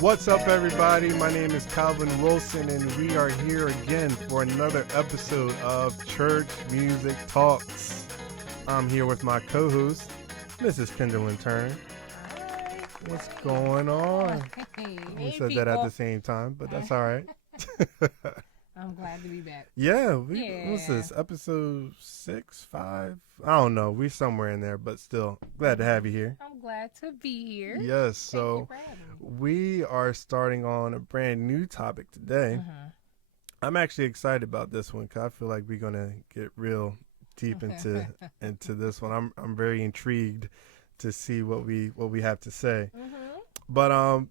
What's up, everybody? My name is Calvin Wilson, and we are here again for another episode of Church Music Talks. I'm here with my co-host, Mrs. Kendallin Turner. Hi. What's going on? We said that at the same time, but that's all right. I'm glad to be back. Yeah, what's this? Episode 6, 5? I don't know. We're somewhere in there, but still glad to have you here. I'm glad to be here. Yes, so we are starting on a brand new topic today. I'm actually excited about this one because I feel like we're gonna get real deep into this one. I'm very intrigued to see what we have to say. But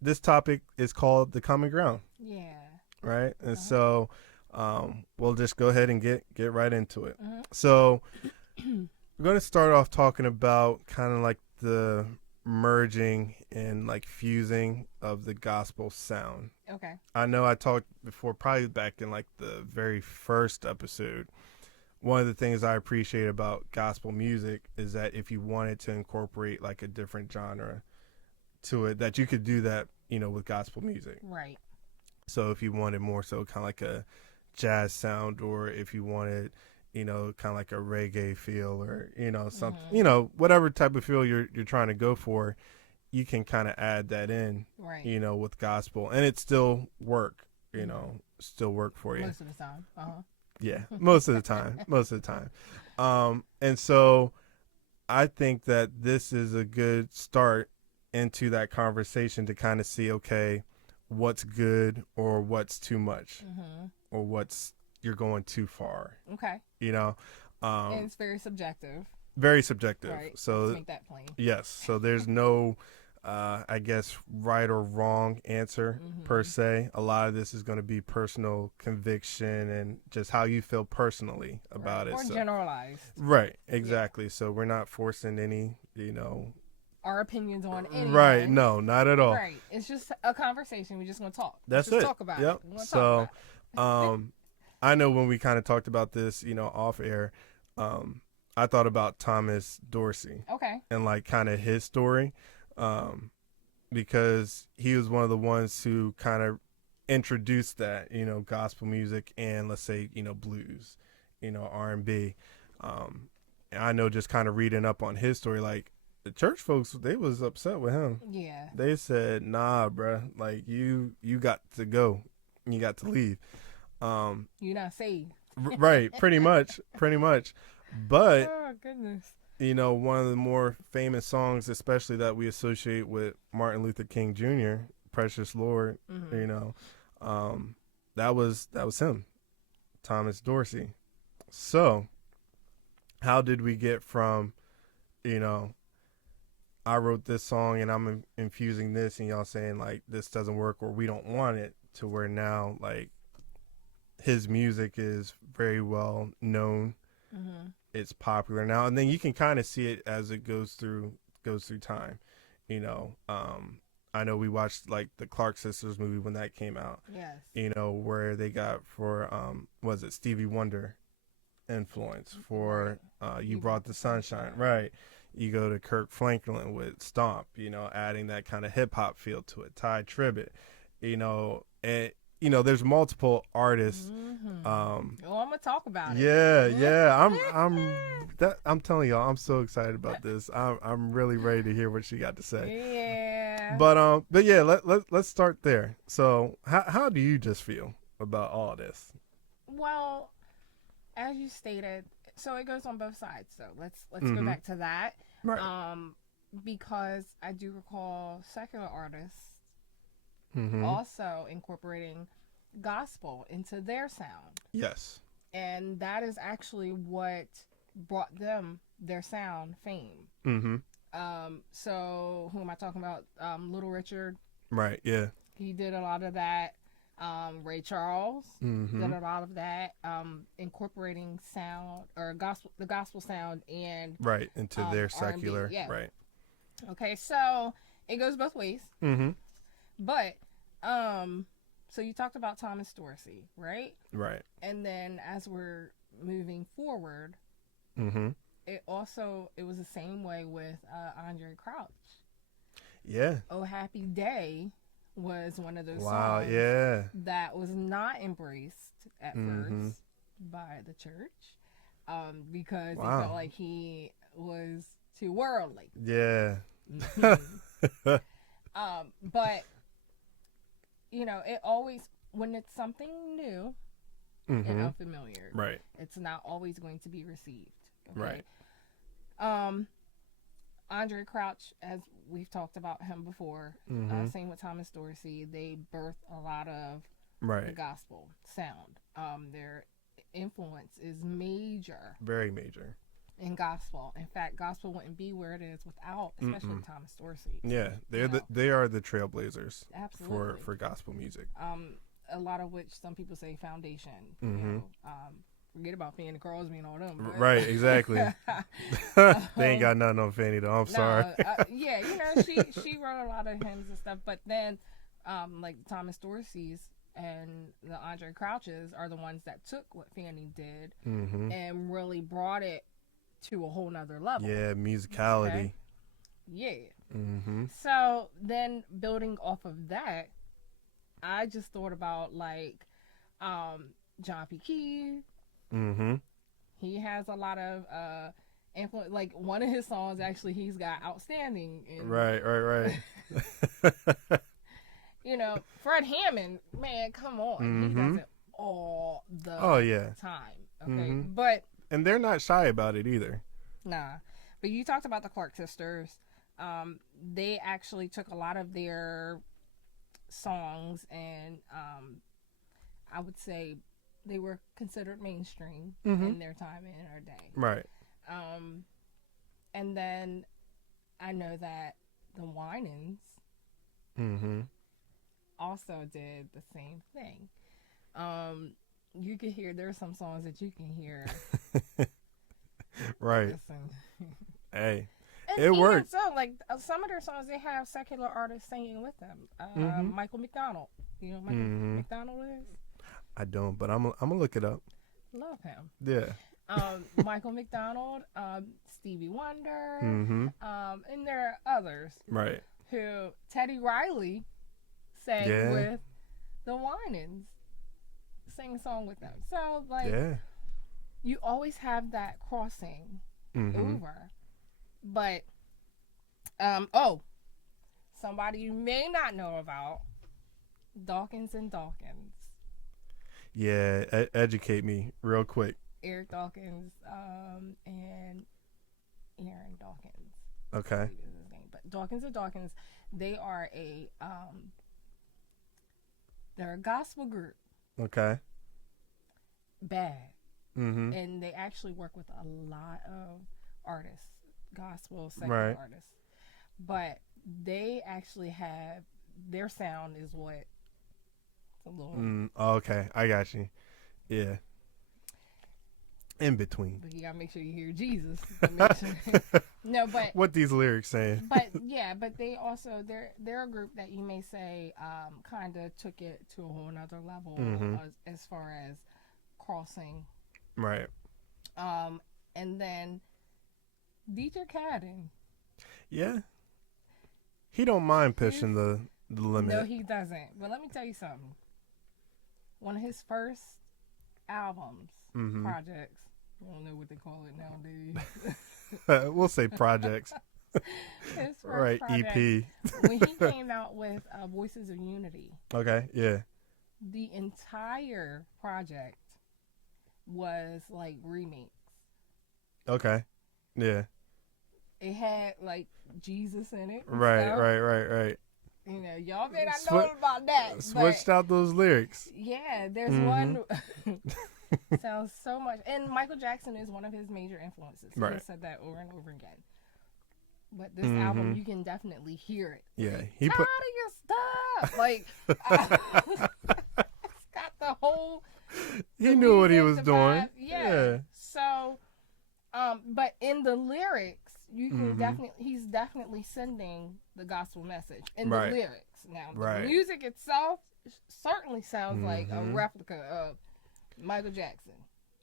this topic is called the common ground. Yeah. Right, and so we'll just go ahead and get right into it. So we're going to start off talking about kind of like the merging and like fusing of the gospel sound. Okay. I know I talked before, probably back in like the very first episode. One of the things I appreciate about gospel music is that if you wanted to incorporate like a different genre to it, that you could do that, with gospel music. Right. So if you wanted more so kind of like a jazz sound, or if you wanted, kind of like a reggae feel, or, something, whatever type of feel you're trying to go for, you can kind of add that in, right. With gospel, and it still work, still work for you. Most of the time. Yeah, most of the time. And so I think that this is a good start into that conversation to kind of see, okay, what's good or what's too much, or what's you're going too far. Okay. And it's very subjective. Very subjective. Right. So let's make that plain. Yes. So there's no, I guess, right or wrong answer per se. A lot of this is going to be personal conviction and just how you feel personally about it. Or so, generalized. Right. Exactly. Yeah. So we're not forcing any, our opinions on anyone. Right. No, not at all. Right. It's just a conversation. We're just going to talk. That's just it. Talk about yep. it. So, I know when we kind of talked about this, off air, I thought about Thomas Dorsey. Okay. And like kind of his story, because he was one of the ones who kind of introduced that, gospel music and let's say, blues, R&B. And I know just kind of reading up on his story, like, the church folks, they was upset with him. Yeah. They said, nah, bruh, like you got to go. You got to leave. You're not saved. Right, pretty much. But, oh, goodness. One of the more famous songs, especially that we associate with Martin Luther King Jr., Precious Lord, that was him, Thomas Dorsey. So, how did we get from, I wrote this song and I'm infusing this and y'all saying like this doesn't work or we don't want it, to where now like his music is very well known. It's popular now, and then you can kind of see it as it goes through time. I know we watched like the Clark Sisters movie when that came out. Yes. Where they got for was it Stevie Wonder influence for You Brought the Sunshine, right? You go to Kirk Franklin with Stomp, adding that kind of hip hop feel to it. Ty Tribbett, and there's multiple artists. I'm gonna talk about it. Yeah. I'm telling y'all, I'm so excited about this. I'm really ready to hear what she got to say. Yeah. But yeah, let's start there. So how do you just feel about all this? Well, as you stated, so it goes on both sides. So let's go back to that. Right. Because I do recall secular artists also incorporating gospel into their sound. Yes. And that is actually what brought them their sound fame. So who am I talking about? Little Richard. Right. Yeah. He did a lot of that. Ray Charles did a lot of that, incorporating sound or the gospel sound and right into their secular. R&B, yeah. Right. Okay, so it goes both ways. But so you talked about Thomas Dorsey, right? Right. And then as we're moving forward, it was the same way with Andre Crouch. Yeah. Oh Happy Day was one of those Wow, songs yeah. that was not embraced at first by the church, because they felt like he was too worldly. Yeah. But it always, when it's something new and unfamiliar, right, it's not always going to be received. Okay? Right. Andre Crouch, as we've talked about him before, same with Thomas Dorsey, they birthed a lot of the gospel sound. Their influence is major. Very major. In gospel. In fact, gospel wouldn't be where it is without, especially Thomas Dorsey. Yeah, they are the trailblazers. Absolutely. For gospel music. A lot of which some people say foundation. Forget about Fanny Crosby and all them. But... Right, exactly. They ain't got nothing on Fanny though. I'm sorry. Yeah, she wrote a lot of hymns and stuff, but then like Thomas Dorsey's and the Andre Crouches are the ones that took what Fanny did and really brought it to a whole nother level. Yeah, musicality. Okay? Yeah. So then building off of that, I just thought about like John P. Key. He has a lot of influence. Like one of his songs, actually, he's got outstanding. Right. Fred Hammond, man, come on, he does it all the time. Okay, and they're not shy about it either. Nah, but you talked about the Clark sisters. They actually took a lot of their songs and I would say they were considered mainstream in their time and in our day. Right. And then I know that the Winans also did the same thing. You can hear, there's some songs that you can hear. Right. Hey. And it worked. So, like, some of their songs, they have secular artists singing with them. Michael McDonald. You know who Michael McDonald is? I don't, but I'm gonna look it up. Love him. Yeah. Michael McDonald, Stevie Wonder, and there are others. Right. Who Teddy Riley sang with the Winans, sang a song with them. So, like, you always have that crossing over. But, somebody you may not know about, Dawkins and Dawkins. Yeah, educate me real quick. Eric Dawkins, and Aaron Dawkins. Okay. Is his name. But Dawkins and Dawkins, they are they're a gospel group. Okay. Bad. And they actually work with a lot of artists, gospel, secular artists. But they actually have, their sound is what a little... okay, I got you. Yeah. In between. But you gotta make sure you hear Jesus. No, but... What these lyrics saying. But, yeah, but they also, they're a group that you may say kind of took it to a whole nother level as far as crossing. Right. And then Dietrich Haddon. Yeah. He don't mind pushing the limit. No, he doesn't. But let me tell you something. One of his first albums, projects, I don't know what they call it nowadays. We'll say projects. His first right, project, EP. when he came out with Voices of Unity. Okay, yeah. The entire project was like remix. Okay, yeah. It had like Jesus in it. Right. You know, y'all may not know about that. Switched out those lyrics. Yeah, there's one. Sounds so much. And Michael Jackson is one of his major influences. He has said that over and over again. But this album, you can definitely hear it. Yeah, he put your stuff. Like, it's got the whole. He knew what he was doing. Yeah. So, but in the lyrics, you can he's definitely sending the gospel message in the lyrics. Now, the music itself certainly sounds like a replica of Michael Jackson.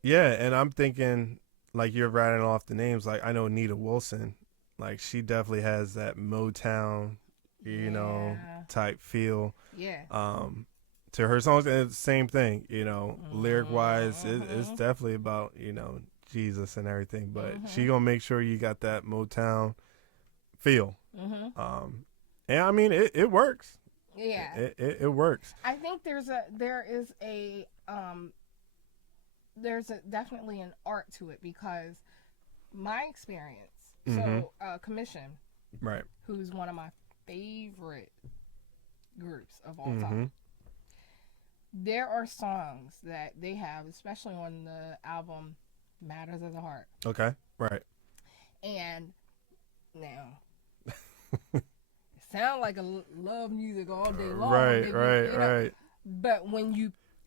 Yeah, and I'm thinking, like, you're writing off the names. Like, I know Nita Wilson. Like, she definitely has that Motown type feel. Yeah. To her songs, and it's the same thing, lyric wise, it's definitely about, Jesus and everything, but she gonna make sure you got that Motown feel. And I mean, it works. Yeah. It works. I think there's definitely an art to it, because my experience, Commission, right, who's one of my favorite groups of all time, there are songs that they have, especially on the album Matters of the Heart. Okay, right. And now, it sounds like a love music all day long. Right. But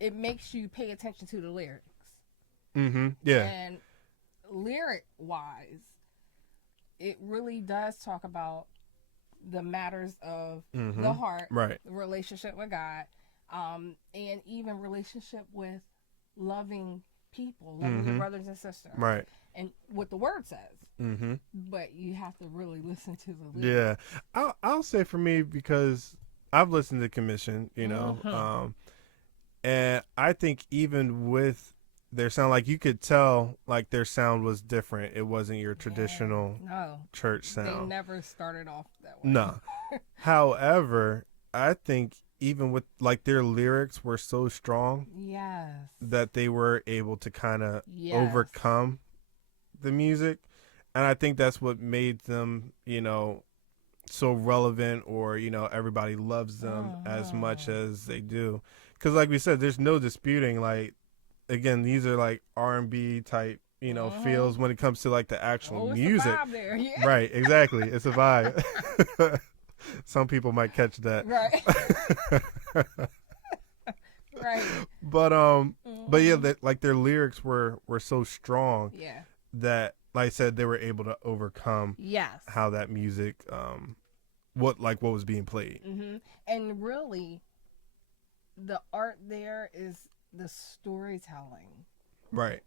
it makes you pay attention to the lyrics. Yeah. And lyric wise, it really does talk about the matters of the heart, right, the relationship with God, and even relationship with loving people, loving your brothers and sisters, right, and what the word says. But you have to really listen to the lyrics. Yeah, I'll say for me, because I've listened to Commission, and I think even with their sound, like, you could tell, like, their sound was different. It wasn't your traditional church sound. They never started off that way. No. However, I think even with, like, their lyrics were so strong, that they were able to kind of overcome the music. And I think that's what made them, so relevant, or, everybody loves them as much as they do. Because, like we said, there's no disputing, like, again, these are like R&B type, feels when it comes to, like, the actual music. A vibe there. Yeah. Right, exactly. It's a vibe. Some people might catch that. Right. Right. But yeah, like, their lyrics were so strong. Yeah. That, like I said, they were able to overcome. Yes. How that music, what was being played. And really, the art there is the storytelling. Right.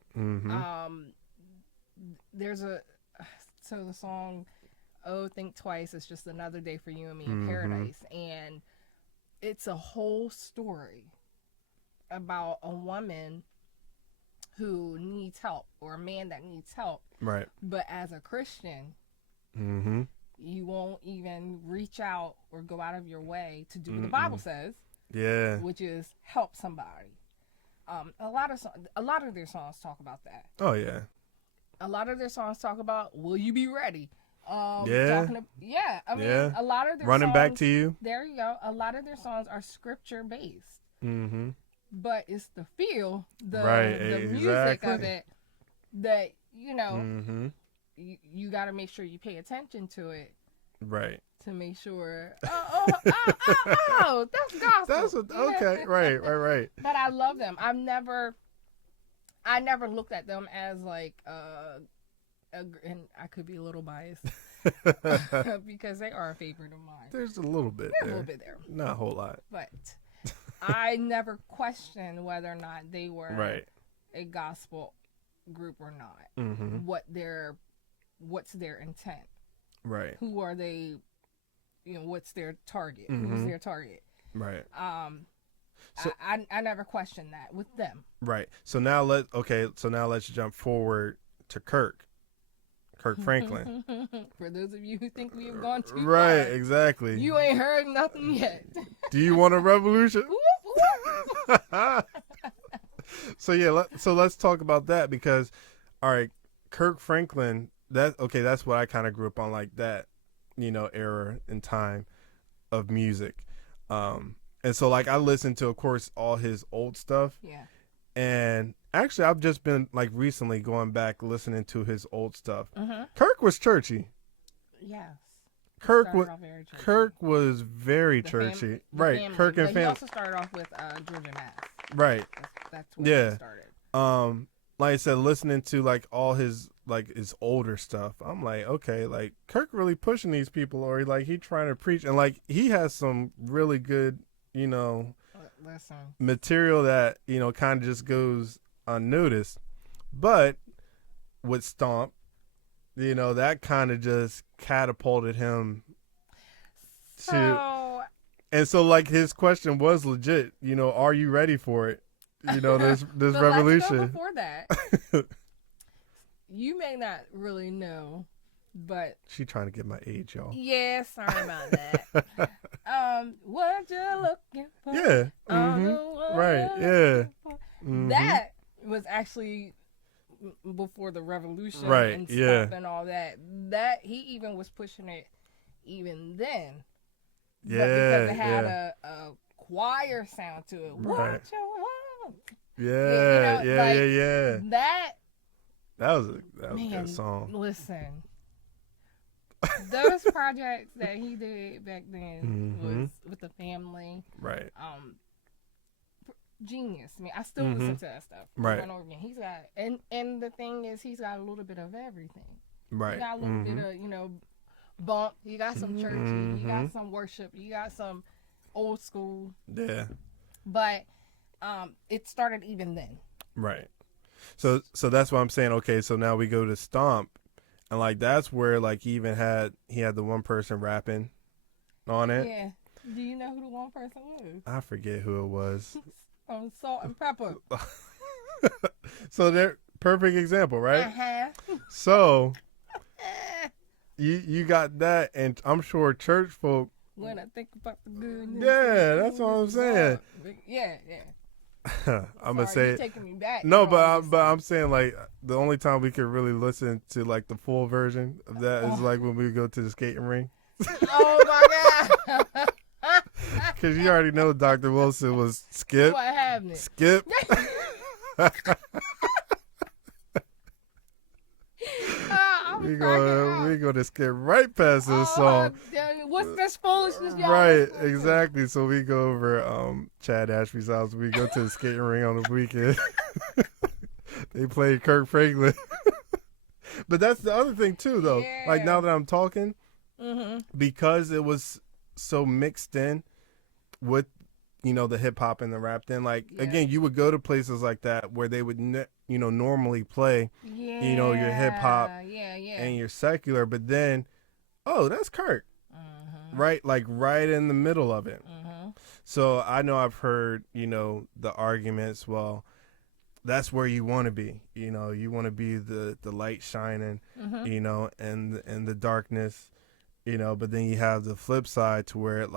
There's the song, "Oh, Think Twice," it's just another day for you and me in paradise, and it's a whole story about a woman who needs help, or a man that needs help. Right. But as a Christian, you won't even reach out or go out of your way to do what the Bible says. Yeah. Which is help somebody. A lot of their songs talk about that. Oh yeah. A lot of their songs talk about, will you be ready? A lot of their running songs, back to you. There you go. A lot of their songs are scripture based. But it's the feel, the music of it, that you got to make sure you pay attention to it. Right. To make sure. That's gospel. Okay. Right. But I love them. I never looked at them as like and I could be a little biased because they are a favorite of mine. There's a little bit. A little bit there. Not a whole lot. But I never questioned whether or not they were a gospel group or not. What's their intent? Right. Who are they? What's their target? Who's their target? Right. So, I never questioned that with them. Right. So now let's jump forward to Kirk Franklin. For those of you who think we have gone too far. Right, exactly. You ain't heard nothing yet. Do you want a revolution? So let's talk about that, because, all right, Kirk Franklin, that's what I kind of grew up on, like that, era and time of music. And so, like, I listened to, of course, all his old stuff. Yeah. And actually, I've just been, like, recently going back listening to his old stuff. Kirk was churchy. Yes. Kirk was very churchy. Right. Family. Kirk and family. He also started off with Georgia Mass. Right. That's where he started. Like I said, listening to, like, all his older stuff, I'm like, okay, like, Kirk really pushing these people, or he trying to preach, and, like, he has some really good, material that, kind of just goes unnoticed. But with Stomp, that kind of just catapulted him So, and so like his question was legit. You know, are you ready for it? You know, this but revolution. Let's go before that. You may not really know, but she trying to get my age, y'all. Yeah, sorry about that. What you looking for? Yeah. Right. Yeah. That was actually before the revolution, right? And stuff yeah. And all that. That he even was pushing it even then. Yeah. But because it had a choir sound to it. Right. What you want? Yeah. You know, like, yeah. That was a good song. Listen. Those projects that he did back then was with the family. Right. Genius. I mean, I still listen to that stuff. Right. He's got, and the thing is, he's got a little bit of everything. Right. He got a little bit of, bump. He got some churchy. He got some worship. He got some old school. Yeah. But it started even then. Right. So that's why I'm saying, okay, so now we go to Stomp, and like that's where like he had the one person rapping on it. Yeah. Do you know who the one person was? I forget who it was. On Salt and Pepper. So they're perfect example, right? Uh-huh. So you got that, and I'm sure church folk. When I think about the goodness. Yeah, that's what I'm saying. Yeah. I'm gonna say you're taking me back. No, but I'm saying like the only time we could really listen to like the full version of that is like when we go to the skating ring. Oh my God! Because you already know Dr. Wilson was Skip. What happened? Skip. we gonna skip right past this song. What's this foolishness, y'all? Right, exactly. So we go over Chad Ashby's house. We go to the skating ring on the weekend. They played Kirk Franklin. But that's the other thing too, though. Yeah. Like now that I'm talking, because it was so mixed in with the hip hop and the rap. Then again, you would go to places like that where they would normally play your hip hop and your secular, but then that's Kirk. Right, like right in the middle of it. So I know I've heard the arguments, well, that's where you want to be. You want to be the light shining, and the darkness, but then you have the flip side to where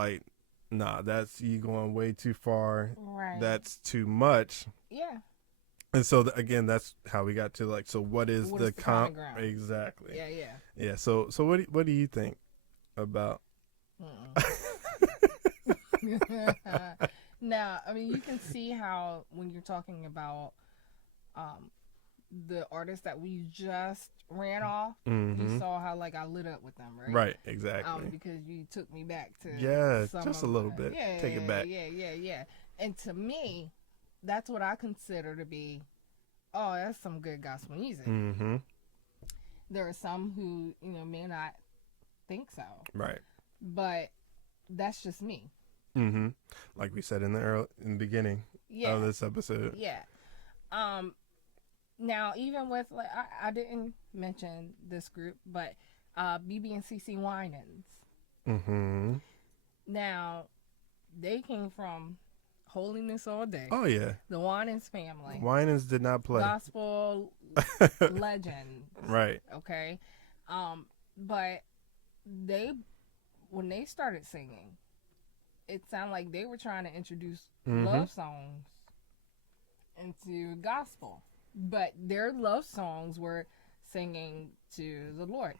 nah, that's you going way too far. Right. That's too much. Yeah. And so again, that's how we got to so what is the common ground? Exactly. Yeah. So what do you think about? Now, I mean, you can see how when you're talking about the artists that we just ran off, you saw how I lit up with them, right? Right, exactly. Because you took me back to just a little bit. Take it back. Yeah. And to me, that's what I consider to be, that's some good gospel music. There are some who may not think so. Right. But that's just me. Like we said in the beginning of this episode. Yeah. Now, even with I didn't mention this group, but BB and CC Winans. Now, they came from Holiness All Day. Oh yeah. The Winans family. Winans did not play. Gospel legend. Right. Okay. But when they started singing, it sounded like they were trying to introduce love songs into gospel. But their love songs were singing to the Lord.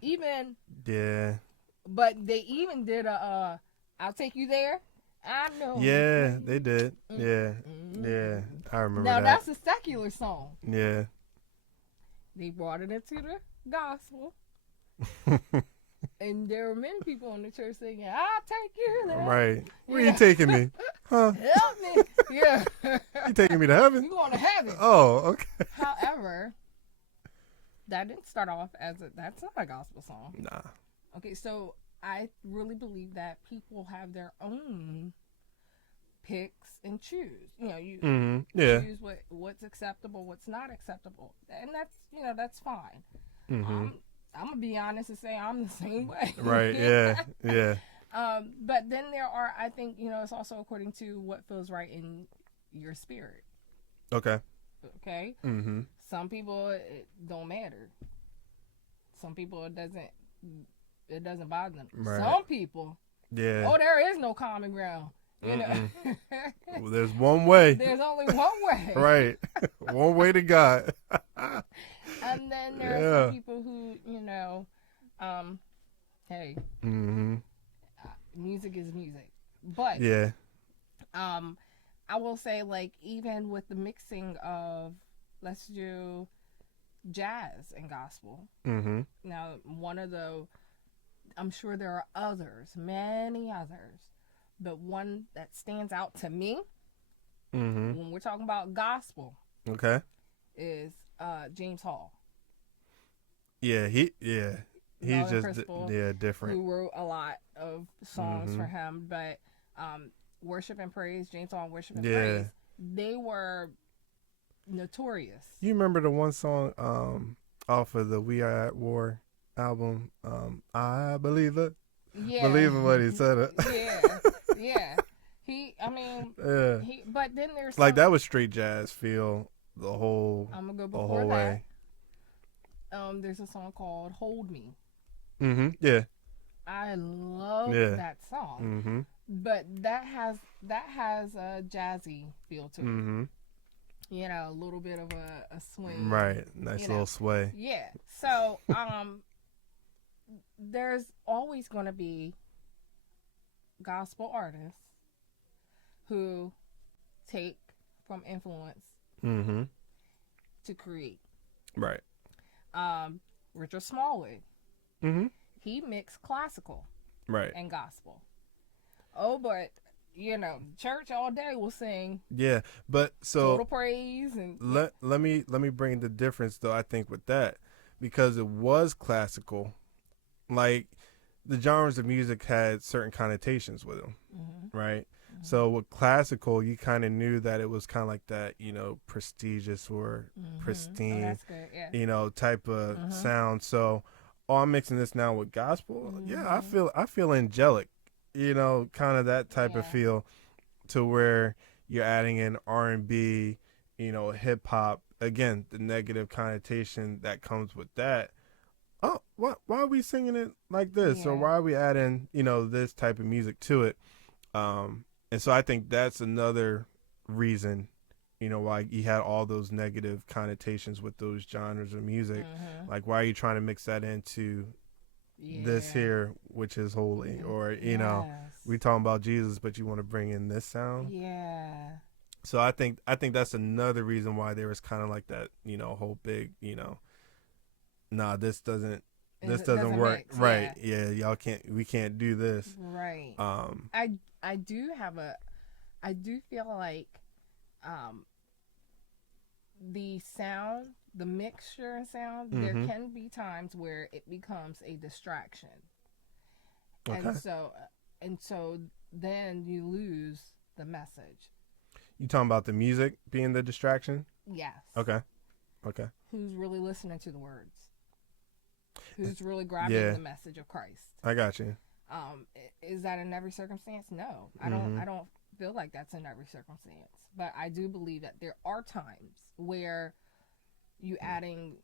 But they even did a I'll Take You There. I know. Yeah, they did. Yeah. I remember now, that. Now, that's a secular song. Yeah. They brought it into the gospel. And there were many people in the church singing, I'll take you there. Right. Where you taking me? Huh? Help me. Yeah. You taking me to heaven? You going to heaven. Oh, okay. However, that didn't start off that's not a gospel song. Nah. Okay, so I really believe that people have their own picks and choose. You choose what's acceptable, what's not acceptable. And that's fine. I'm gonna be honest and say I'm the same way. Right. Yeah. But then there are, I think, it's also according to what feels right in your spirit. Okay. Okay. Mm-hmm. Some people it don't matter. Some people it doesn't bother them. Right. Some people, yeah. There is no common ground. Well, there's one way. There's only one way. Right. One way to God. And then there are some people who, hey, music is music. But yeah. I will say, like, even with the mixing of, let's do jazz and gospel. Mm-hmm. Now, I'm sure there are others, many others, but one that stands out to me when we're talking about gospel, okay, is James Hall. Yeah, he's just different. Who wrote a lot of songs for him, but Worship and Praise, James Hall, Worship and Praise, they were notorious. You remember the one song off of the We Are at War album, I Believe It? Yeah. Believe in what he said it. Yeah. But then there's like that was straight jazz feel the whole I'm gonna go before that. Way. There's a song called Hold Me. Mm-hmm. Yeah. I love that song. Mm-hmm. But that has a jazzy feel to it. Mm-hmm. A little bit of a swing. Right. Nice little sway. Yeah. So there's always gonna be gospel artists who take from influence to create. Right. Richard Smallwood. Mm-hmm. He mixed classical. Right. And gospel. Oh, but church all day will sing. Yeah, but so total praise and let me bring the difference though. I think with that, because it was classical, like the genres of music had certain connotations with them, right? Mm-hmm. So with classical, you kind of knew that it was kind of like that, prestigious or pristine, that's good. Yeah. Type of sound. So, I'm mixing this now with gospel. Yeah, I feel angelic. Kind of that type of feel, to where you're adding in R&B, hip hop. Again, the negative connotation that comes with that. Oh, why are we singing it like this? Or why are we adding, this type of music to it? And so I think that's another reason, why you had all those negative connotations with those genres of music. Like, why are you trying to mix that into this here, which is holy? Or we talking about Jesus, but you want to bring in this sound. So I think that's another reason why there was kind of like that, whole big, nah, this doesn't work. Mix, right. Y'all we can't do this. Right. I do feel like the sound, the mixture and sound, there can be times where it becomes a distraction. Okay. And so then you lose the message. You talking about the music being the distraction? Yes. Okay. Who's really listening to the words? Who's really grabbing the message of Christ? I got you. Is that in every circumstance? No. I don't feel like that's in every circumstance. But I do believe that there are times where you adding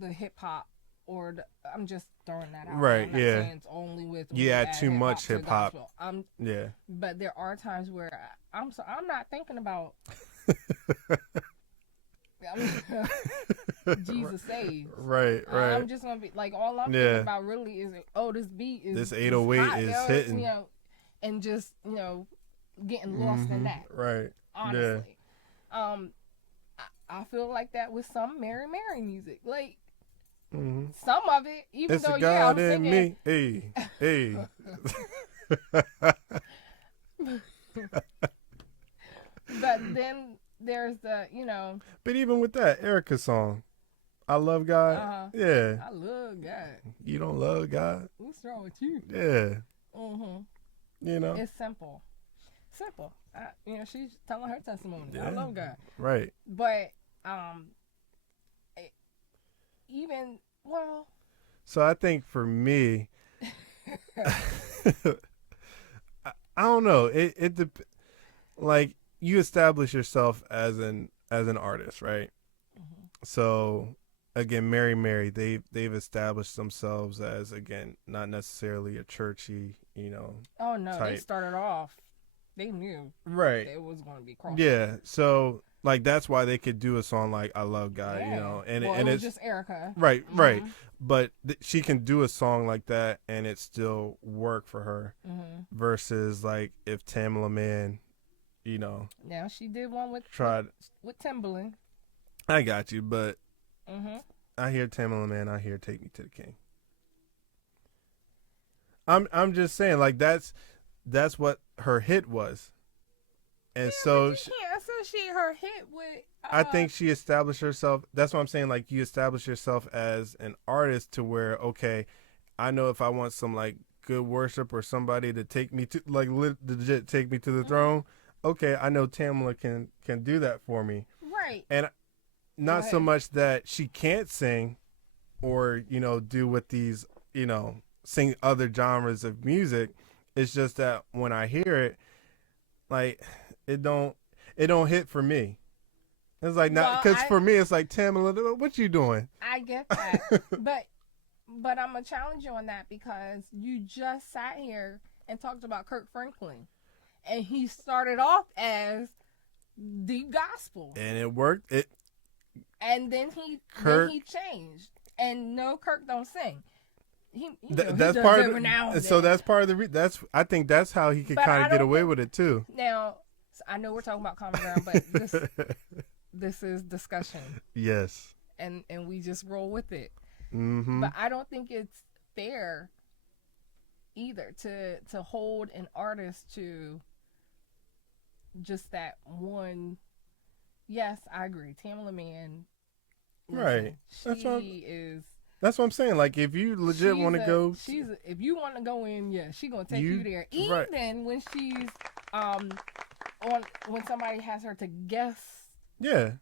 the hip hop or I'm just throwing that out. Right, I'm not saying it's only with you add too much hip hop. But there are times where I'm not thinking about Jesus saves. Right. I'm just gonna be like, all I'm thinking about really is, this beat is this 808 is hitting, and just getting lost in that. Right. Honestly, I feel like that with some Mary music, like some of it, even it's though a God I'm in singing, me, hey. But then there's the, But even with that Erica song, I love God. Yeah. I love God. You don't love God? What's wrong with you? Yeah. It's simple. She's telling her testimony. Yeah. I love God. Right. But So I think for me, I don't know. Like you establish yourself as an artist, right? Mm-hmm. So again, Mary, they've established themselves as, again, not necessarily a churchy, Oh no, they type. started off. They knew Right. it was going to be crossover. Yeah. So like that's why they could do a song like "I Love God," Yeah. and Well, and it was it's just Erica. right, right. Mm-hmm. But she can do a song like that and it still work for her. Mm-hmm. Versus like if Tamala Man, Now she did one tried. with Timbaland. I got you, but Mm-hmm. I hear Tamala Man. I hear "Take Me to the King." I'm just saying, like that's what her hit was, and Yeah, so but you can't associate her hit with. I think she established herself. That's what I'm saying. Like you establish yourself as an artist to where, okay, I know if I want some like good worship or somebody to take me to like legit take me to the throne, okay, I know Tamala can do that for me. Right. And not so much that she can't sing or, do with these, sing other genres of music. It's just that when I hear it, like it don't hit for me. It's like not because for me it's like, Tamala, what you doing? I get that, but I'm gonna challenge you on that because you just sat here and talked about Kirk Franklin, and he started off as the gospel, and it worked. And then he changed, and no, Kirk don't sing. That's part of it. So that's part of the. I think that's how he could kind of get away with it too. Now I know we're talking about common ground, but this is discussion. Yes. And we just roll with it. Mm-hmm. But I don't think it's fair either to hold an artist to just that one. Yes, I agree. Tamala Man. Right. That's what I'm saying. Like if you legit want to go, if you want to go in, yeah, she gonna take you there. Even when she's when somebody has her to guess. Yeah.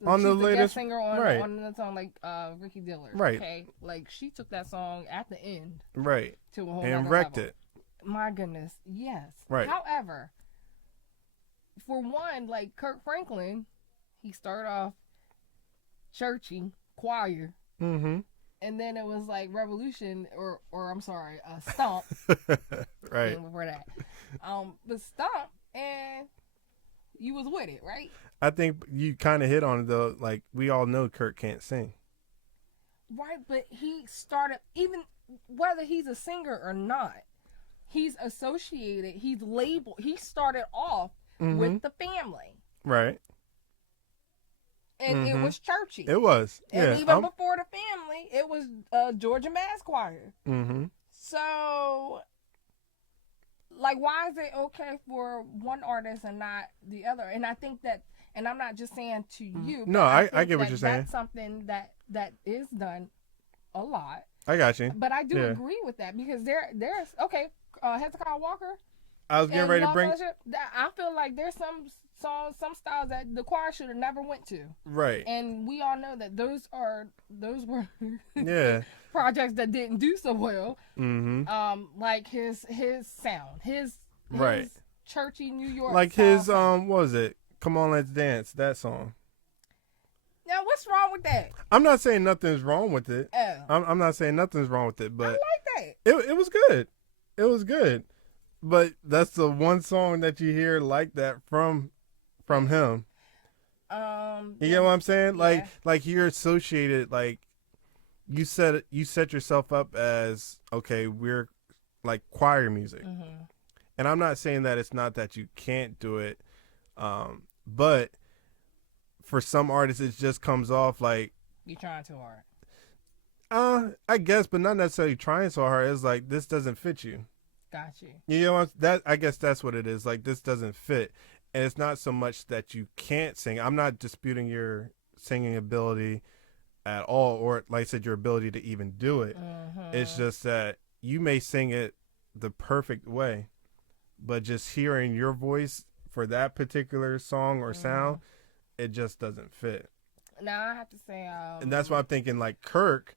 Like on the latest singer on the song like Ricky Dillard. Right. Okay. Like she took that song at the end. Right. To a whole and wrecked level. It. My goodness. Yes. Right. However, for one, like Kirk Franklin, he started off churchy, choir. Mm-hmm. And then it was like Revolution or I'm sorry, Stomp. Right. Before that. But Stomp, and you was with it, right? I think you kind of hit on it though. Like we all know Kirk can't sing. Right, but he started, even whether he's a singer or not, he's associated, he's labeled, he started off with the family. Right. And it was churchy. It was. And even before the family, it was Georgia Mass Choir. Mm-hmm. So, like, why is it okay for one artist and not the other? And I think that, and I'm not just saying to you. No, I get what you're saying. That's something that is done a lot. I got you. But I do agree with that because there's Hezekiah Walker. I was getting ready to bring. I feel like there's some songs, some styles that the choir should have never went to. Right. And we all know that those were projects that didn't do so well. Mm-hmm. Like his sound, his churchy New York. Like his what was it? Come On, Let's Dance. That song. Now what's wrong with that? I'm not saying nothing's wrong with it. Oh. I'm not saying nothing's wrong with it, but I like that. It was good. It was good. But that's the one song that you hear like that from him. You get what I'm saying? Yeah. Like you're associated, like you set yourself up as, okay, we're like choir music. Mm-hmm. And I'm not saying that it's not that you can't do it. But for some artists it just comes off like you're trying too hard. I guess, but not necessarily trying so hard. It's like this doesn't fit you. Got you. You know that I guess that's what it is. Like this doesn't fit. And it's not so much that you can't sing. I'm not disputing your singing ability at all, or like I said, your ability to even do it. Mm-hmm. It's just that you may sing it the perfect way, but just hearing your voice for that particular song or sound, it just doesn't fit. Now I have to say, and that's why I'm thinking like Kirk,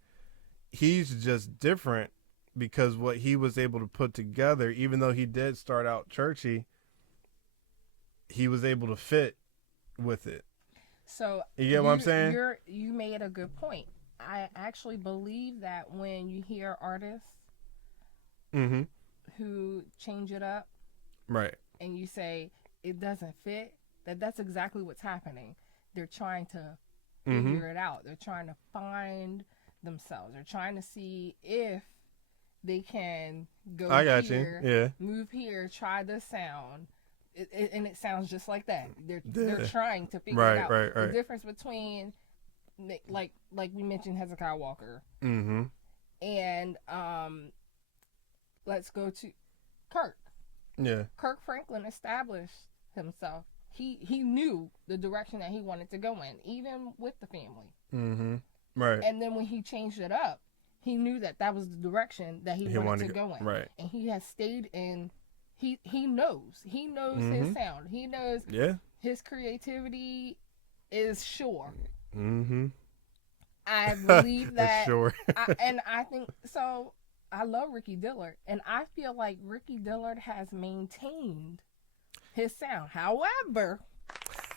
he's just different because what he was able to put together, even though he did start out churchy, he was able to fit with it. So you get what I'm saying? You made a good point. I actually believe that when you hear artists who change it up, right, and you say it doesn't fit, that's exactly what's happening. They're trying to figure it out. They're trying to find themselves. They're trying to see if they can go move here, try this sound. And it sounds just like that. They're trying to figure it out. Right. The difference between, like we mentioned, Hezekiah Walker, and let's go to Kirk. Yeah, Kirk Franklin established himself. He knew the direction that he wanted to go in, even with the family. Right. And then when he changed it up, he knew that was the direction that he wanted to go in. Right. And he has stayed in. He knows his sound. He knows his creativity is sure. I believe that. Sure. I think so. I love Ricky Dillard, and I feel like Ricky Dillard has maintained his sound. However,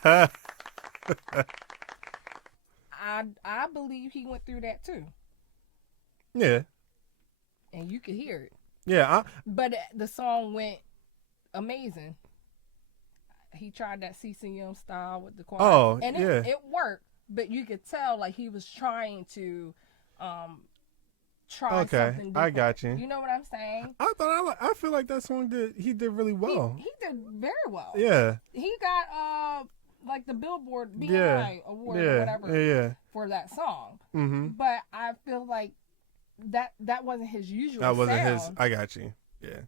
I believe he went through that too. Yeah. And you could hear it. Yeah. But the song went amazing. He tried that CCM style with the choir. Oh, and it worked, but you could tell like he was trying to try something different. I got you. You know what I'm saying? I feel like that song he did really well. He did very well. Yeah. He got like the Billboard BMI award or whatever for that song. But I feel like that wasn't his usual sound. That wasn't his. I got you. Yeah.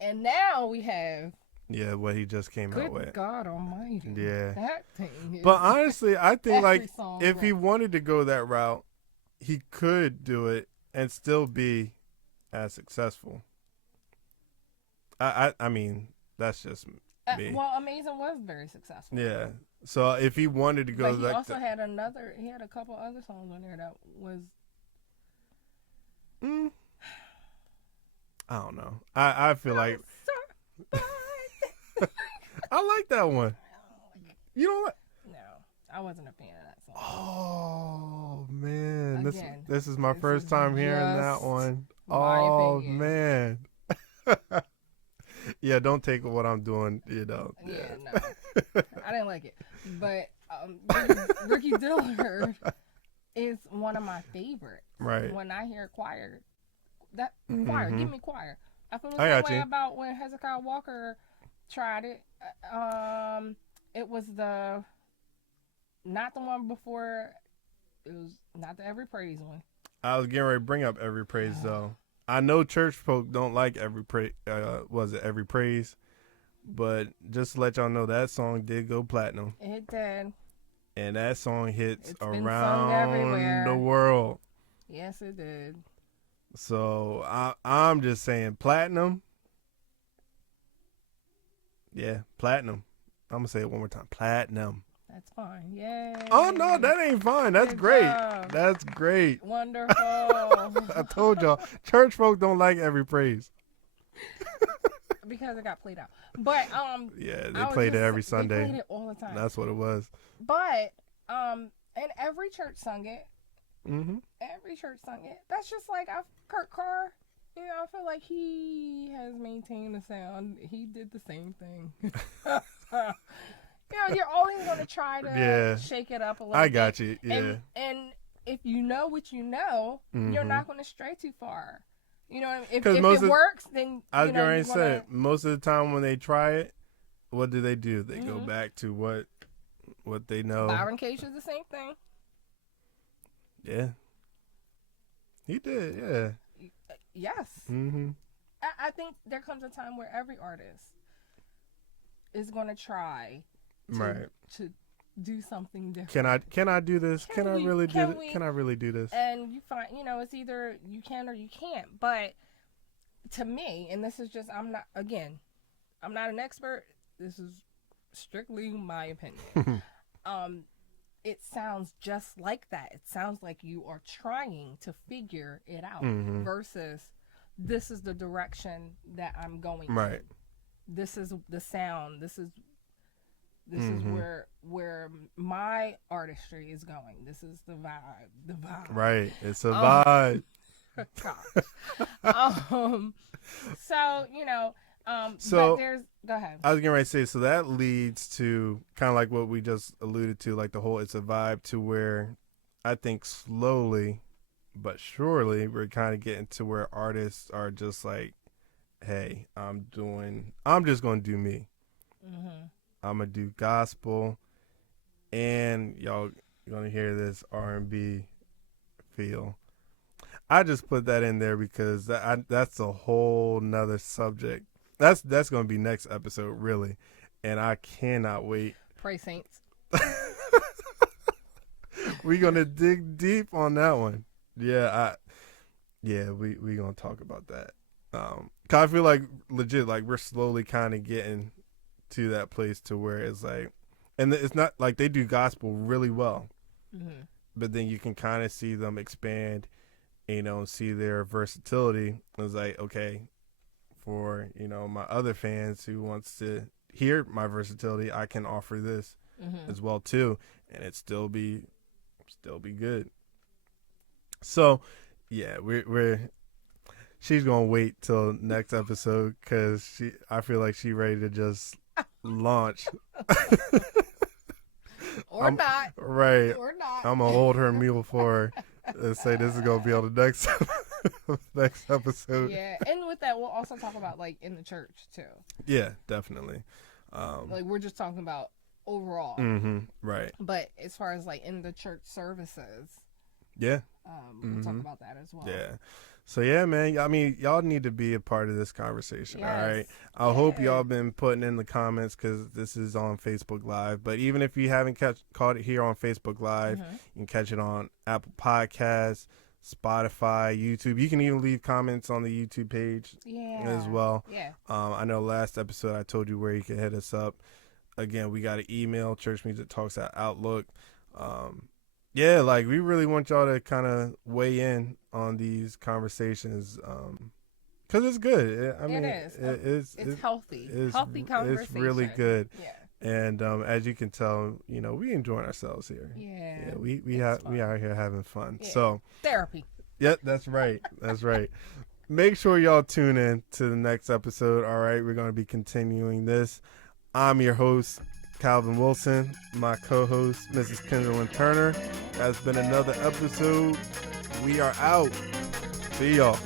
And now we have what he just came out with. Good God Almighty. Yeah. That thing is. But honestly, I think like if he wanted to go that route, he could do it and still be as successful. I mean, that's just me. Well, Amazing was very successful. Yeah. So if he wanted to go, but he also had he had a couple other songs on there that was. I don't know. I feel like I like that one. You know what? No, I wasn't a fan of that song. Oh man, this is my first time hearing that one. Oh man. Yeah, don't take what I'm doing. You know. Yeah, no, I didn't like it. But Ricky Dillard is one of my favorites. Right. When I hear choir, choir, give me choir. I feel the same way about when Hezekiah Walker tried it. It was not the one before. It was not the Every Praise one. I was getting ready to bring up Every Praise though. I know church folk don't like Every Praise, but just to let y'all know that song did go platinum. It did. And that song hits around the world. Yes, it did. So I'm just saying platinum. Yeah, platinum. I'm going to say it one more time. Platinum. That's fine. Yay. Oh, no, that ain't fine. That's great. That's great. Wonderful. I told y'all, church folk don't like Every Praise. Because it got played out. But, yeah, they played it every Sunday. They played it all the time. That's what it was. But, and every church sung it. Every church sung it. That's just like Kurt Carr. You know, I feel like he has maintained the sound. He did the same thing. You know, you're always going to try to shake it up a little bit. I got you, yeah. And if you know what you know, you're not going to stray too far. You know what I mean? If it works, then I was going to say, most of the time when they try it, what do? They go back to what they know. Byron Cage is the same thing. Yeah. He did, yeah. Yes. I think there comes a time where every artist is going to try to do something different. Can I do this? Can I really do this? And you find, you know, it's either you can or you can't. But to me, and this is just, I'm not an expert. This is strictly my opinion. it sounds just like that. It sounds like you are trying to figure it out versus this is the direction that I'm going Right. in. This is the sound. This is where my artistry is going. This is the vibe. The vibe. Right. It's a vibe. So, you know, so but there's, go ahead. I was getting ready to say, so that leads to kind of like what we just alluded to, like the whole it's a vibe, to where I think slowly but surely we're kind of getting to where artists are just like, hey, I'm just going to do me. I'm going to do gospel, and y'all going to hear this R&B feel. I just put that in there because that's a whole nother subject. That's going to be next episode, really, and I cannot wait. Pray saints. We're going to dig deep on that one. Yeah, we going to talk about that. 'Cause I feel like legit, like we're slowly kind of getting to that place to where it's like, and it's not like they do gospel really well, but then you can kind of see them expand, you know, see their versatility. It's like, okay, for, you know, my other fans who wants to hear my versatility, I can offer this as well too, and it still be good. So, yeah, she's gonna wait till next episode because I feel like she's ready to just launch. Or not. Right. Or not. I'm gonna hold her mule for her and say this is gonna be on the next episode. Yeah, and with that, we'll also talk about like in the church too. Yeah, definitely. Like we're just talking about overall. Right. But as far as like in the church services, yeah, we'll talk about that as well. Yeah. So yeah, man. I mean, y'all need to be a part of this conversation. Yes. All right. I hope y'all been putting in the comments because this is on Facebook Live. But even if you haven't caught it here on Facebook Live, you can catch it on Apple Podcasts, Spotify, YouTube. You can even leave comments on the YouTube page as well. Yeah. I know last episode I told you where you can hit us up. Again, we got an email, churchmusictalks@outlook. Yeah, like we really want y'all to kind of weigh in on these conversations because it's good. I mean, it's healthy. It's healthy conversation. It's really good. Yeah. And as you can tell, you know, we enjoying ourselves here. Yeah. We out here having fun. Yeah. So therapy. Yep, that's right. That's right. Make sure y'all tune in to the next episode. All right, we're going to be continuing this. I'm your host, Calvin Wilson. My co-host, Mrs. Kendall Turner. Has been another episode. We are out. See y'all.